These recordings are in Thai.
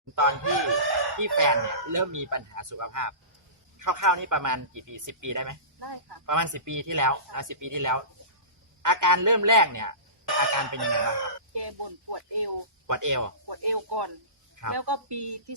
ตอนที่แฟนเนี่ยเริ่มมีปัญหาสุขภาพคร่าวๆนี่ประมาณกี่ปี10 ปีได้ไหมได้ค่ะประมาณ10 ปีที่แล้ว10 ปีที่แล้ว อาการเริ่มแรกเนี่ยอาการเป็นยังไงบ้างครับแกบ่นปวดเอวปวดเอวก่อนครับแล้วก็ปีที่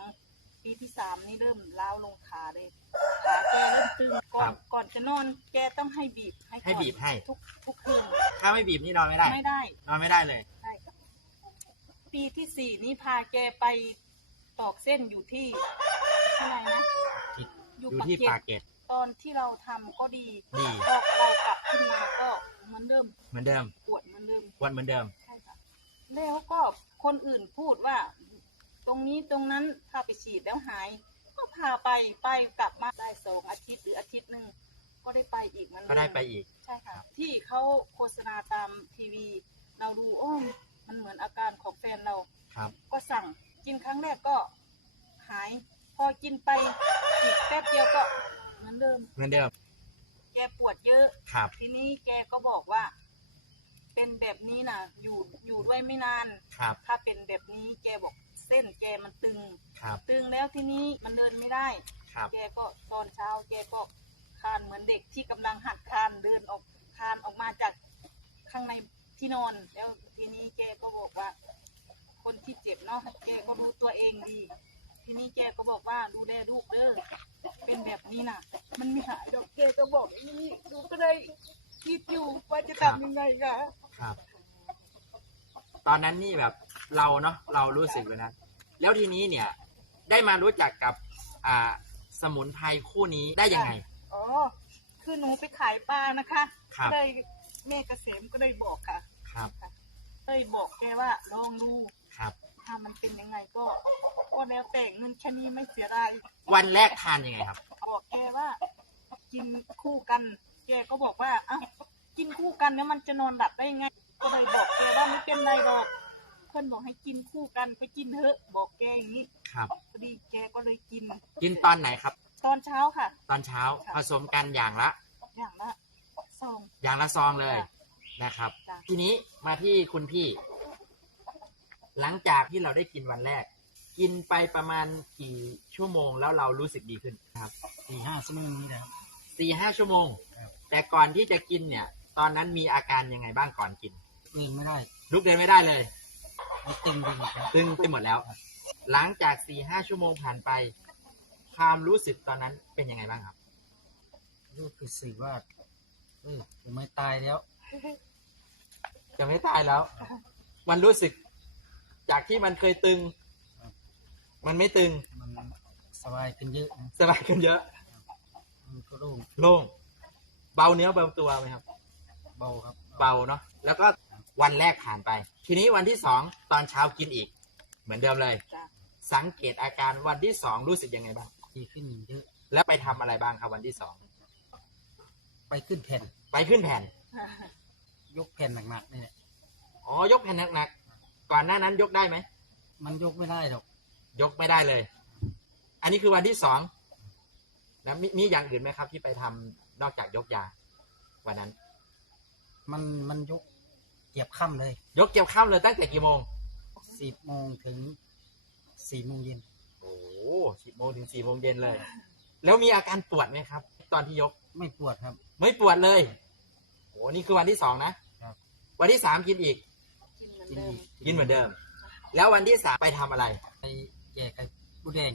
2ปีที่3นี่เริ่มล้าวลงขาเลยขาแกเริ่มตึงก่อนจะนอนแกต้องให้บีบให้บีบให้ทุกคืนถ้าไม่บีบนี่นอนไม่ได้นอนไม่ได้เลยใช่ค่ะปีที่4นี่พาแกไปตอกเส้นอยู่ที่ไหนนะอยู่ที่ปากเกร็ดตอนที่เราทำก็ดีพอเรากลับขึ้นมาก็เหมือนเดิมปวดเหมือนเดิมใช่ค่ะแล้วก็คนอื่นพูดว่าตรงนี้ตรงนั้นพาไปฉีดแล้วหายก็พาไปกลับมาได้2 อาทิตย์หรืออาทิตย์นึงก็ได้ไปอีกมันก็ได้ไปอีกใช่ค่ะที่เขาโฆษณาตามทีวีเราดูมันเหมือนอาการของแฟนเราครับก็สั่งกินครั้งแรกก็หายพอกินไปอีกแป๊บเดียวก็เหมือนเดิมแกปวดเยอะทีนี้แกก็บอกว่าเป็นแบบนี้นะอยู่ด้วยไม่นานถ้าเป็นแบบนี้แกบอกเส้นแกมันตึงแล้วทีนี้มันเดินไม่ได้แกก็ตอนเช้าแกก็คลานเหมือนเด็กที่กำลังหัดคลานเดินคลานออกมาจากข้างในที่นอนแล้วทีนี้แกก็บอกว่าคนที่เจ็บเนาะแกก็รู้ตัวเองดีทีนี้แกก็บอกว่าดูแลลูกเด้อเป็นแบบนี้นะมันไม่หายดอกแกก็บอกอย่างนี้ดูก็เลยคิดอยู่ว่าจะทำยังไงคะครับตอนนั้นนี่แบบเรารู้สึกเลยนะแล้วทีนี้เนี่ยได้มารู้จักกับสมุนไพรคู่นี้ได้ยังไงคือหนูไปขายปลานะคะเลยแม่เกษมก็เลยบอกค่ะเลยบอกแกว่าลองดูถ้ามันเป็นยังไงก็แล้วแต่เงินแค่นี้ไม่เสียดายวันแรกทานยังไงครับบอกแกว่ากินคู่กันแกก็บอกว่ากินคู่กันแล้วมันจะนอนหลับได้ยังไงก็เลยบอกแกว่าไม่เป็นไรหรอกเพื่อนบอกให้กินคู่กันไปกินเถอะบอกแกอย่างนี้พอดีแกก็เลยกินตอนไหนครับตอนเช้าค่ะตอนเช้าผสมกันอย่างละซองเลยนะครับทีนี้มาที่คุณพี่หลังจากที่เราได้กินวันแรกกินไปประมาณกี่ชั่วโมงแล้วเรารู้สึกดีขึ้นครับ 4-5 ชั่วโมงนี้นะครับ 4-5 ชั่วโมงแต่ก่อนที่จะกินเนี่ยตอนนั้นมีอาการยังไงบ้างก่อนกินเดินไม่ได้ลุกเดินไม่ได้เลยตึงไปหมดแล้ว หลังจาก 4-5 ชั่วโมงผ่านไปความรู้สึกตอนนั้นเป็นยังไงบ้างครับรู้สึกว่าจะไม่ตายแล้วมันรู้สึกจากที่มันเคยตึงมันไม่ตึงมันสบายขึ้นเยอะมันก็โล่งเบาเนื้อเบาตัวไหมครับเบาครับเบาเนาะแล้วก็วันแรกผ่านไปทีนี้วันที่2ตอนเช้ากินอีกเหมือนเดิมเลยสังเกตอาการวันที่2รู้สึกยังไงบ้างดีขึ้นเยอะแล้วไปทำอะไรบ้างครับวันที่2 ไปขึ้นแผ่นยกแผ่นหนักๆนี่แหละยกแผ่นหนักๆก่อนหน้านั้นยกได้ไหมมันยกไม่ได้หรอกยกไม่ได้เลยอันนี้คือวันที่2แล้วมีอย่างอื่นไหมครับที่ไปทำนอกจากยกยาวันนั้นมันยกเกี่ยวค่ำเลยตั้งแต่กี่โมง 10 โมงถึง4 โมงเย็น 10 โมงถึง4 โมงเย็นเลยแล้วมีอาการปวดไหมครับตอนที่ยกไม่ปวดครับไม่ปวดเลยนี่คือวันที่2นะครับวันที่3กินอีกกินเหมือนเดิมแล้ววันที่3ไปทำอะไรไปแย่ไข่มดแดง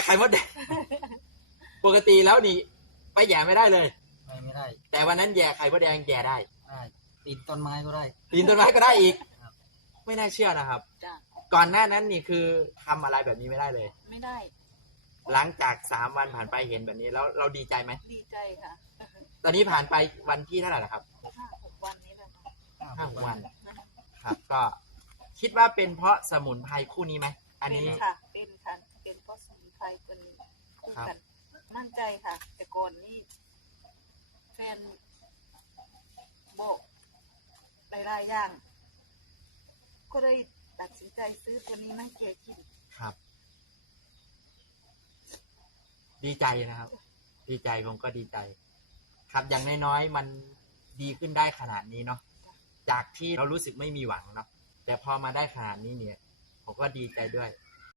ปกติแล้วนี่ไปแย่ไม่ได้เลยไม่ได้แต่วันนั้นแย่ไข่มดแดงแย่ได้ปีนต้นไม้ก็ได้อีกไม่น่าเชื่อนะครับก่อนหน้านั้นนี่คือทำอะไรแบบนี้ไม่ได้เลยไม่ได้หลังจาก3 วันผ่านไปเห็นแบบนี้แล้วเราดีใจไหมดีใจค่ะตอนนี้ผ่านไปวันที่เท่าไหร่แล้วครับ 5-6 วันนี้แหละ 5-6 วันครับก็คิดว่าเป็นเพราะสมุนไพรคู่นี้ไหมอันนี้เป็นเพราะสมุนไพรตัวนี้คู่กันมั่นใจค่ะแต่ก่อนนี่แฟนบอกหลายอย่างก็เลยตัดสินใจซื้อตัวนี้มาให้แกกินครับดีใจนะครับดีใจผมก็ดีใจครับอย่างน้อยๆมันดีขึ้นได้ขนาดนี้เนาะจากที่เรารู้สึกไม่มีหวังเนาะแต่พอมาได้ขนาดนี้เนี่ยผมก็ดีใจด้วย